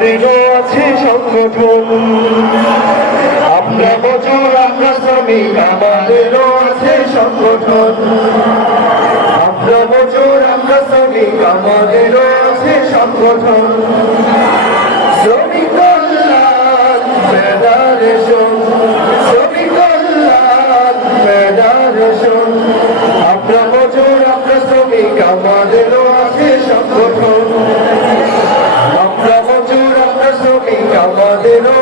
আমাদেরও আছে সংগঠন। আমরা মজুর, আমরা শ্রমিক, আমাদেরও আছে সংগঠন। আমরা মজুর, আমরা শ্রমিক, আমাদেরও আছে সংগঠন। শ্রমিক কল্যাণ, ফেডারেশন। শ্রমিক কল্যাণ, ফেডারেশন। আমরা মজুর, আমরা শ্রমিক, আমাদেরও আছে সংগঠন আমরা মজুর আমরা শ্রমিক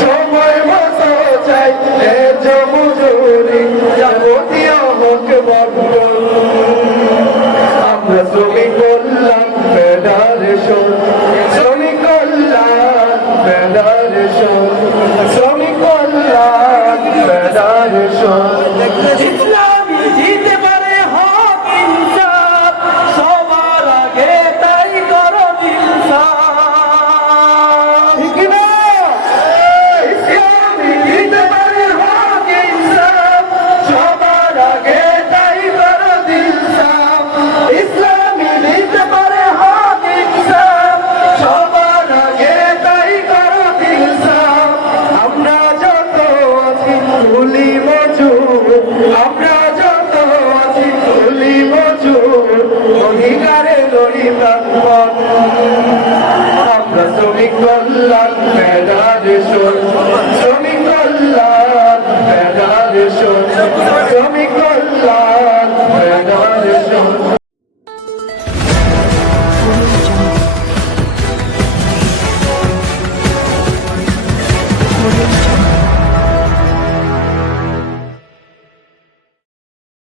সময় মতো চাই। ন্যায্য মজুরি যাবতীয় হক বন্ধন আমরা শ্রমিক বললাম ফেডারেশন প্রাণপণ আমরা শ্রমিক কল্যাণ ফেডারেশন শ্রমিক কল্যাণ ফেডারেশন শ্রমিক কল্যাণ Audio Jungle.